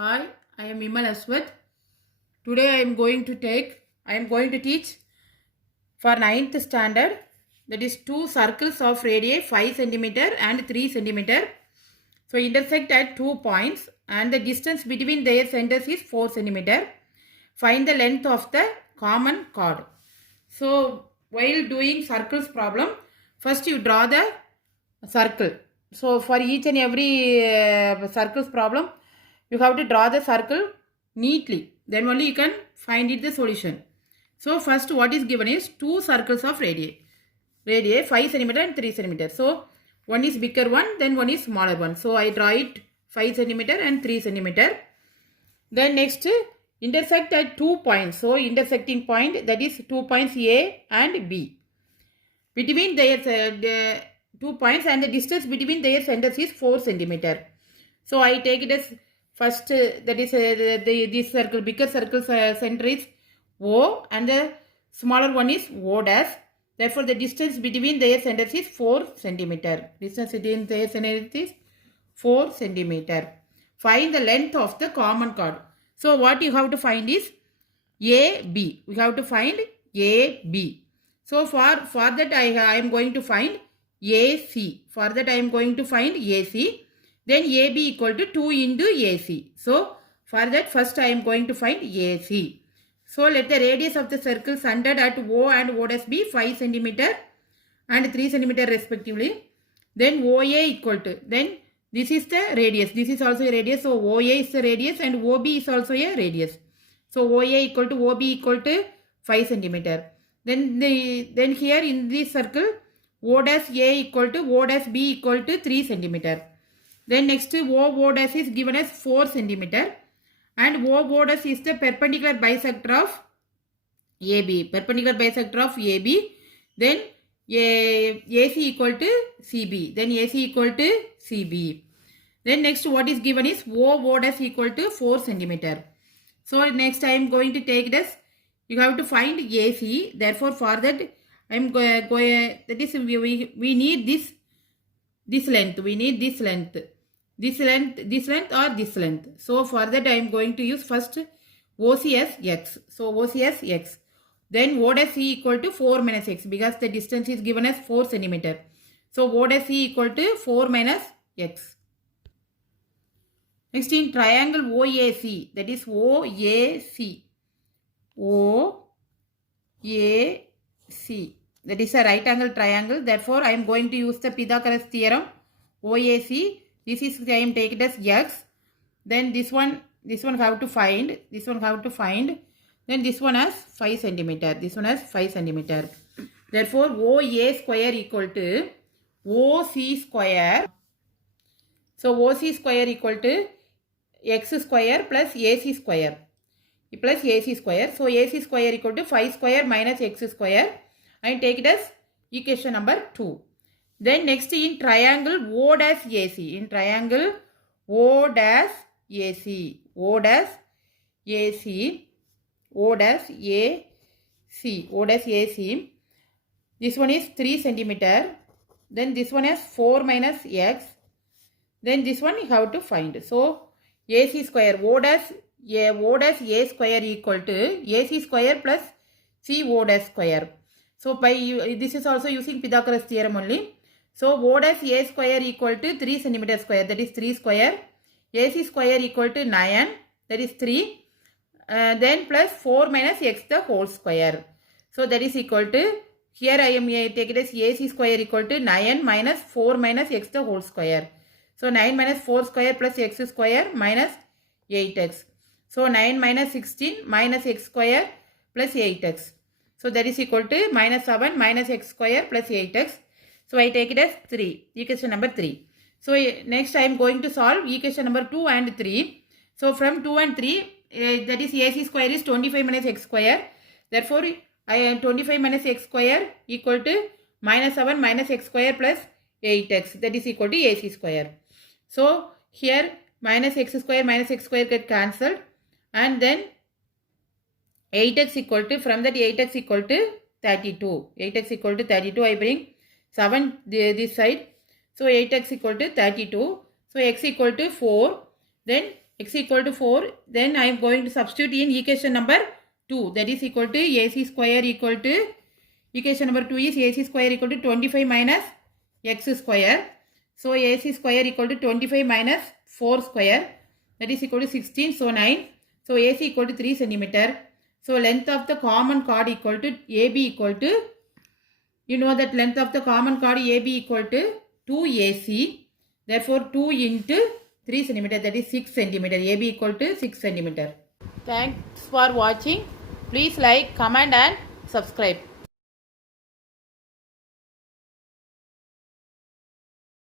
Hi, I am Imal Aswath. Today I am going to teach for ninth standard, that is two circles of radii 5 centimeter and 3 centimeter. So intersect at 2 points and the distance between their centers is 4 centimeter. Find the length of the common chord. So while doing circles problem, first you draw the circle. So for each and every circles problem, you have to draw the circle neatly. Then only you can find it the solution. So first what is given is two circles of radii. Radii 5 centimeter and 3 centimeter. So one is bigger one, then one is smaller one. So I draw it 5 centimeter and 3 centimeter. Then next intersect at 2 points. So intersecting point, that is 2 points A and B. Between their 2 points and the distance between their centers is 4 centimeter. So I take it as first, that is this circle, bigger circle center is O and the smaller one is O dash. Therefore the distance between their centers is 4 centimeter. Distance between their centers is 4 centimeter. Find the length of the common chord. So what you have to find is AB. We have to find AB. So for that I am going to find AC. For that I am going to find AC. Then AB equal to 2 into AC. So for that first I am going to find AC. So let the radius of the circle centered at O and O dash be 5 centimeter and 3 centimeter respectively. Then OA equal to, then this is the radius. This is also a radius. So OA is the radius and OB is also a radius. So OA equal to OB equal to 5 centimeter. Then here in this circle, O dash A equal to O dash B equal to 3 centimeter. Then next O dash is given as 4 centimeter. And O dash is the perpendicular bisector of AB. Perpendicular bisector of AB. Then AC equal to CB. Then AC equal to CB. Then next what is given is O dash equal to 4 centimeter. So next I am going to take it as, you have to find AC. Therefore for that I am going, that is we need this length. We need this length. This length or this length. So for that I am going to use first OC as X. So OC as X. Then O dash C equal to 4 minus X because the distance is given as 4 centimeter. So O dash C equal to 4 minus X. Next in triangle OAC, that is OAC. OAC. That is a right angle triangle. Therefore, I am going to use the Pythagoras theorem. OAC. This is, I am taking it as X. Then this one have to find. This one have to find. Then this one has 5 centimeter. This one has 5 centimeter. Therefore, OA square equal to OC square. So OC square equal to X square plus AC square. Plus AC square. So AC square equal to 5 square minus X square. I take it as equation number 2. Then next in triangle O dash AC. In triangle O dash AC. O dash AC. O dash AC. O dash AC. This one is 3 centimeter. Then this one has 4 minus X. Then this one you have to find. So AC square. O dash A square equal to AC square plus CO dash square. So by this is also using Pythagoras theorem only. So O dash A square equal to 3 centimeter square, that is 3 square. AC square equal to 9, that is 3. Then plus 4 minus X the whole square. So that is equal to, here I am take it as AC square equal to 9 minus 4 minus X the whole square. So 9 minus 4 square plus X square minus 8X. So 9 minus 16 minus X square plus 8X. So that is equal to minus 7 minus X square plus 8X. So I take it as 3. Equation number 3. So next I am going to solve equation number 2 and 3. So from 2 and 3, that is AC square is 25 minus X square. Therefore I am 25 minus X square equal to minus 7 minus X square plus 8X. That is equal to AC square. So here minus X square get cancelled. And then 8X equal to, from that 8X equal to 32. 8X equal to 32. I bring 7 this side. So 8X equal to 32. So X equal to 4. Then x equal to 4. Then I am going to substitute in equation number 2. That is equal to AC square equal to, equation number 2 is AC square equal to 25 minus x square. So AC square equal to 25 minus 4 square. That is equal to 16. So 9. So AC equal to 3 centimeter. So length of the common chord equal to AB equal to, you know that length of the common chord AB equal to 2 AC. Therefore 2 into 3 centimeter, that is 6 centimeter. AB equal to 6 centimeter. Thanks for watching. Please like, comment and subscribe.